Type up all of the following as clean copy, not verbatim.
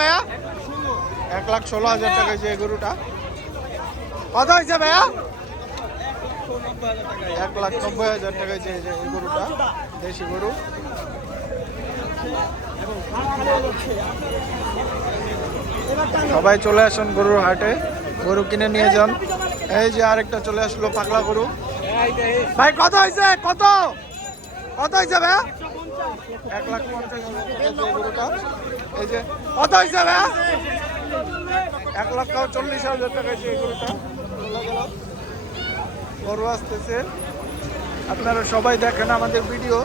ভাইয়া? 1,16,000 টাকা যে গরুটা। কত হয়েছে ভাইয়া? 1,90,000 টাকা যে এই গরুটা, দেশি গরু। সবাই চলে আসুন গরুর হাটে, গরু কিনে নিয়ে যান। এই যে আরেকটা চলে আসলো পাগলা গরু। ভাই কত হয়েছে? কত কত হয়েছে ভাইয়া? 1,50,000 গরুটা। এই যে কত হয়েছে ভাইয়া? 1,40,000 টাকা যে গরুটা। গরু আসতেছে, আপনারা সবাই দেখেন আমাদের ভিডিও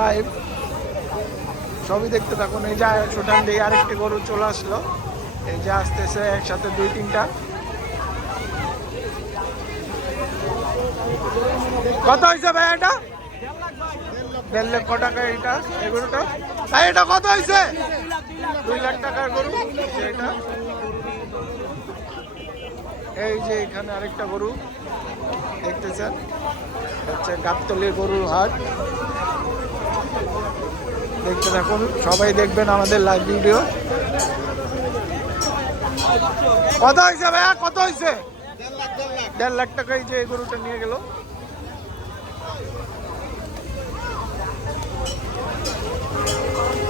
লাইভ, সবই দেখতে থাকুন। এই যে 100 টান দিয়ে আরেকটি গরু চলে আসলো, এই যে আসতেছে একসাথে 2-3টা। কত হয়েছে ভাই এটা? 1.5 লক্ষ টাকা এটা, এই গরুটা। ভাই এটা কত হয়েছে? 2 লাখ টাকার গরু এটা। এই যে এখানে আরেকটা গরু দেখতেছেন, হচ্ছে গাবতলী গরুর হাট। দেখতে থাকুন, সবাই দেখবেন আমাদের লাইভ ভিডিও। কত হয়েছে ভাইয়া? কত হয়েছে? 1.5 লাখ টাকায় যে এই গরুটা নিয়ে গেল।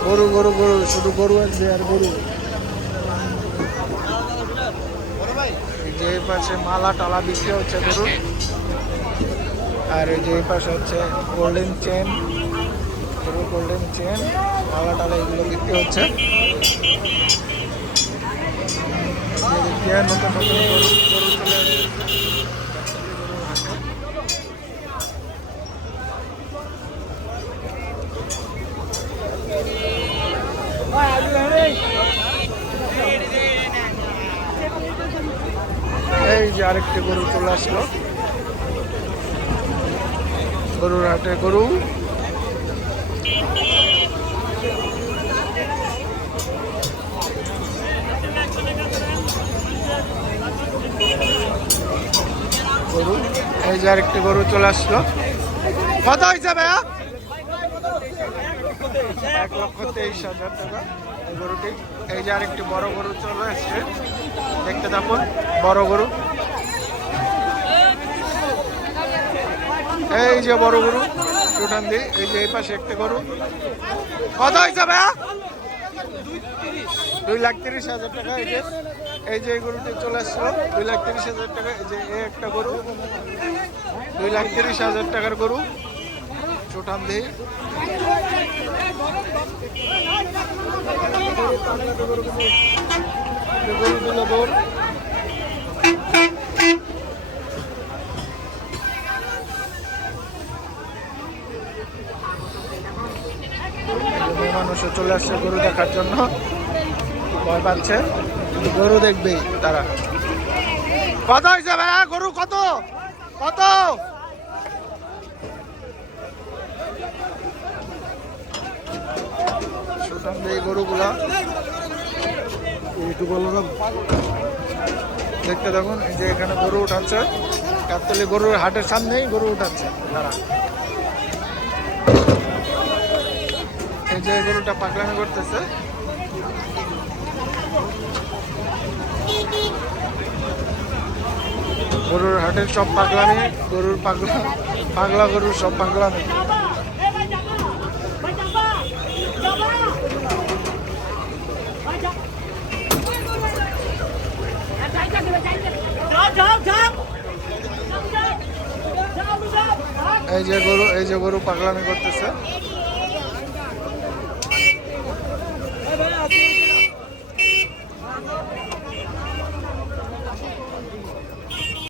গরু গরু গরু, শুধু গরু আসবে আর গরু। যে পাশে মালা টালা বিক্রি হচ্ছে গরু, আর এই যে পাশে হচ্ছে গোল্ডেন চেন, গোল্ডেন চেন, মালা টালা এগুলো বিক্রি হচ্ছে। নতুন নতুন গরু চলে আসছে। এই যে আরেকটি গরু চলে আসলো গরুর হাটে। গরু গরু, এই যে আরেকটি গরু চলে আসলো। কত হয়েছে ভাইয়া? 1,23,000 টাকা এই গরুটি। এই যে আরেকটি বড় গরু চলে আসছে, দেখতে থাকুন। বড় গরু, এই যে বড় গরু চুটান দি। এই যে এই পাশে একটা গরু। কত হয়েছে ভাইয়া? 2,30,000 টাকা। এই যে এই গরুটি চলে আসছিল 2,30,000 টাকা। এই যে এই একটা গরু, 2,30,000 টাকার গরু চুটান দি। গরু দিল গরু। মানুষও চলে আসছে গরু দেখার জন্য, ভয় পাচ্ছে, গরু দেখবেই তারা। কত হয়েছে ভাইয়া গরু? কত কত? এই গরুগুলা দেখতে দেখুন। এই যে এখানে গরু উঠাচ্ছে, গাবতলী গরুর হাটের সামনেই গরু উঠাচ্ছে তারা। এই যে গরুটা পাগলামি করতেছে। গরুর হাটের সব পাগলামি, গরুর পাগলা গরুর সব পাগলামি। এই যে গরু পাগলামি করতেছে।